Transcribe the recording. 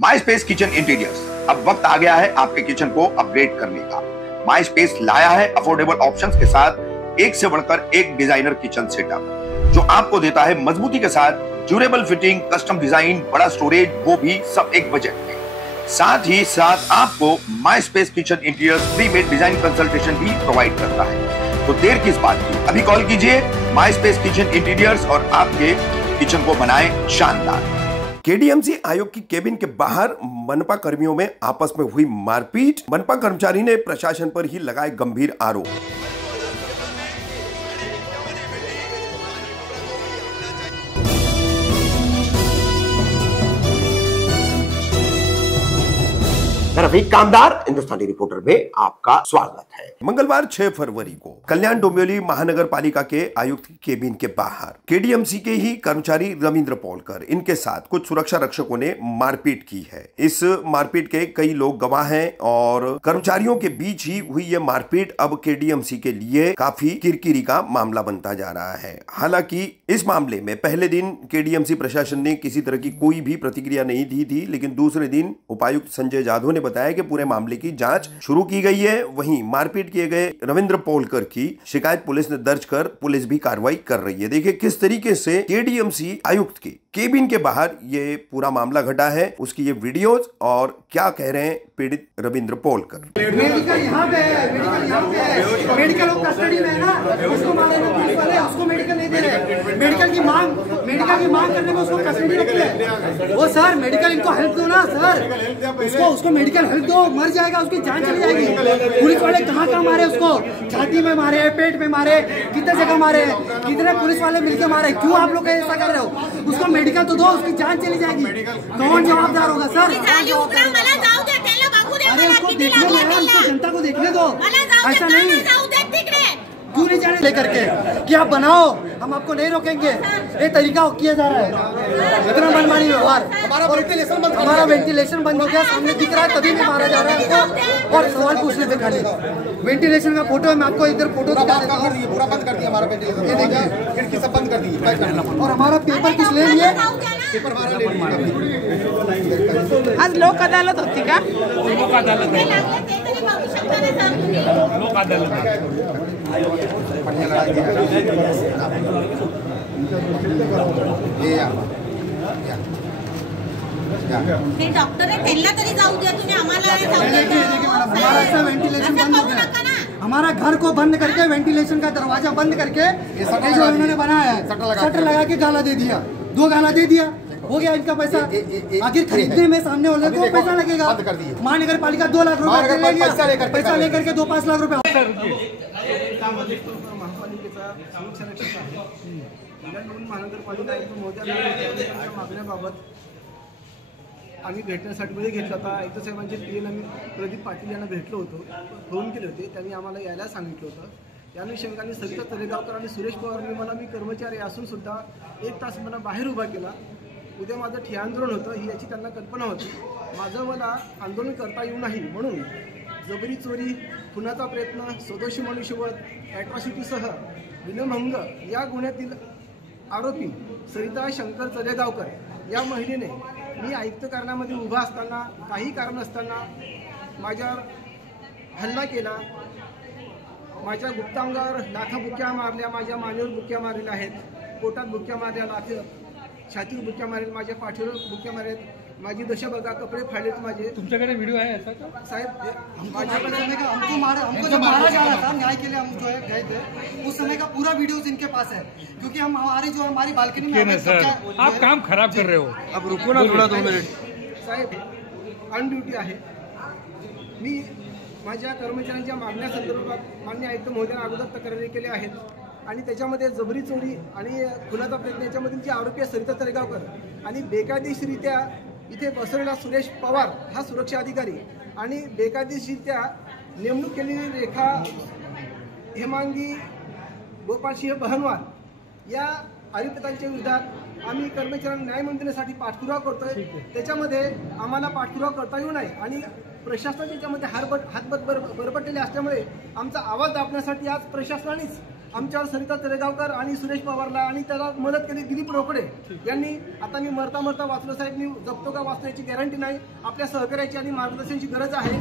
माई space kitchen interiors, अब वक्त आ गया है आपके किचन को अपग्रेड करने का। माई स्पेस लाया है अफोर्डेबल ऑप्शंस के साथ एक से बढ़कर एक डिजाइनर किचन सेटअप, जो आपको देता है मजबूती के साथ ड्यूरेबल फिटिंग, कस्टम डिजाइन, बड़ा स्टोरेज, वो भी सब एक बजट में। साथ ही साथ आपको माई स्पेस किचन इंटीरियर्स फ्री में डिजाइन कंसल्टेशन भी प्रोवाइड करता है। तो देर किस बात की, अभी कॉल कीजिए माई स्पेस किचन इंटीरियर्स और आपके किचन को बनाए शानदार। केडीएमसी आयोग की केबिन के बाहर मनपा कर्मियों में आपस में हुई मारपीट, मनपा कर्मचारी ने प्रशासन पर ही लगाए गंभीर आरोप। रफीक कामदार, हिंदुस्तानी रिपोर्टर में आपका स्वागत है। मंगलवार 6 फरवरी को कल्याण डोंबिवली महानगर पालिका के आयुक्त की केबिन के बाहर केडीएमसी के ही कर्मचारी रविंद्र पोलकर, इनके साथ कुछ सुरक्षा रक्षकों ने मारपीट की है। इस मारपीट के कई लोग गवाह हैं और कर्मचारियों के बीच ही हुई यह मारपीट अब केडीएमसी के लिए काफी किरकिरी का मामला बनता जा रहा है। हालांकि इस मामले में पहले दिन केडीएमसी प्रशासन ने किसी तरह की कोई भी प्रतिक्रिया नहीं दी थी, लेकिन दूसरे दिन उपायुक्त संजय जाधव ने बताया कि पूरे मामले की जांच शुरू की गई है। वहीं मारपीट किए गए रविंद्र पोलकर की शिकायत पुलिस ने दर्ज कर पुलिस भी कार्रवाई कर रही है। देखिए किस तरीके से केडीएमसी आयुक्त की केबिन के बाहर ये पूरा मामला घटा है, उसकी ये वीडियोस और क्या कह रहे हैं पीड़ित रविंद्र पोलकर। मेडिकल यहाँ पे है, मेडिकल कस्टडी में है ना, उसको मारे ना पुलिस वाले, उसको मेडिकल नहीं दे रहे। मेडिकल की मांग करने में उसको कस्टडी में वो सर मेडिकल इनको हेल्प दो ना सर, उसको मेडिकल हेल्प दो, मर जाएगा, उसकी जान चली जाएगी। पुलिस वाले कहाँ मारे उसको, छाती में मारे, पेट में मारे, कितने जगह मारे, कितने पुलिस वाले मिलकर मारे, क्यों आप लोग ऐसा कर रहे हो? उसको मेडिकल तो दो, उसकी जान चली जाएगी। कौन जवाबदार होगा सर? अरे उसको देखने दो, उसको जनता को देखने दो, ऐसा नहीं क्यों नहीं जाने लेकर के कि आप बनाओ, हम आपको नहीं रोकेंगे। ये तरीका किया जा रहा है, इतना मनमानी व्यवहार। हमारा वेंटिलेशन बंद हो गया, सामने दिख रहा है, तभी भी मारा जा रहा है हमको और सवाल पूछने पे खड़े। वेंटिलेशन का फोटो है, मैं आपको इधर फोटो दिखा देता हूं। पूरा बंद कर दिया हमारा वेंटिलेशन, ये देखिए खिड़की सब बंद कर दी। और हमारा पेपर किस ले लिए? पेपर हमारा ले लिया। आज लोक अदालत होती का? लोक अदालत डॉक्टर त्यांना तरी जाऊ द्या, तुम्ही आम्हाला जाऊ द्या। हमारा ऐसा वेंटिलेशन बंद हो गया, हमारा घर को बंद करके वेंटिलेशन का दरवाजा बंद करके ये जो इन्होंने बनाया है शटर लगा के गाला दे दिया, 2 गाला दे दिया, हो गया इनका पैसा। आखिर खरीदने में सामने वाले को पैसा लगेगा। महानगर पालिका 2 लाख रुपए पैसा लेकर के 2-5 लाख रुपए। महापालिकेचा सुरक्षा रक्षक आहे, महानगरपालिका मागण्याबाबत आम्ही भेटण्यासाठी मध्ये घेतला होता। आयुक्त साहेबांचे पीएन आम्ही प्रदीप पाटील यांना भेटलो होतो, फोन केले होते, त्यांनी आम्हाला यायला सांगितलं होतं। या अनुषंगाने सरिता तळेगावकर आणि सुरेश पवार मी कर्मचारी असून सुद्धा 1 तास मला बाहेर उभा केला। उद्या माझं ठिय्या आंदोलन होतं ही याची त्यांना कल्पना होती। मला आंदोलन करता येऊ नाही म्हणून जबरी चोरी, खुनाचा प्रयत्न, स्वदेशी मनुष्यवध, ॲट्रॉसिटीसह विनमंग या गुन्ह्यातील आरोपी सरिता शंकर तळेगावकर या महिलेने मी आयुक्त कारणामध्ये उभा असताना काही कारण नसताना माझ्यावर हल्ला केला। माझ्या गुप्तांगावर लाथा बुक्क्या मारल्या, माझ्या मानेवर बुक्क्या मारलेल्या आहेत, पोटात बुक्क्या मारल्या, छातीवर बुक्क्या मारल्या, माझ्या पाठीवर बुक्क्या मारल्यात, माझी दशा बघा, कपडे फाडलेत माझे। तुमच्याकडे व्हिडिओ आहे ऐसा का साहेब? माझ्याकडे हमको जो मारा जा रहा था न्याय के लिए हम जो है गए थे, उस समय का पूरा वीडियोस इनके पास है, क्योंकि हम हमारी बालकनी में आप काम खराब कर रहे हो। अब रुको ना थोड़ा 2 मिनिट। साहेब ऑन ड्युटी आहे मी, माझ्या कर्मचाऱ्यांच्या मागण्यासंदर्भात मान्य आयुक्त महोदयांना अगोदर तक्रारी केल्या आहेत आणि त्याच्यामध्ये जबरी चोरी आणि खुनाचा प्रयत्न याच्यामधील जे आरोपी आहे सरिता तळेगावकर आणि बेकायदेशीरित्या इथे बसवलेला सुरेश पवार हा सुरक्षा अधिकारी आणि बेकायदेशीरित्या नेमणूक केलेली रेखा हेमांगी गोपालसिंह बहनवाल या आरोपितांच्या विरोधात आम्ही कर्मचाऱ्यांना न्याय मिळवण्यासाठी पाठपुरावा करतोय। त्याच्यामध्ये आम्हाला पाठपुरावा करता येऊ नये आणि प्रशासनाच्या याच्यामध्ये हातबत बरबटलेले असल्यामुळे आमचा आवाज दाबण्यासाठी आज प्रशासनानेच आमच्यावर सरिता तळेगावकर आणि सुरेश पवारला आणि त्याला मदत केली दिलीप रोकडे यांनी. आता मी मरता मरता वाचलो साहेब, मी जगतो का वाचतो याची गॅरंटी नाही. आपल्या सहकार्याची आणि मार्गदर्शनाची गरज आहे.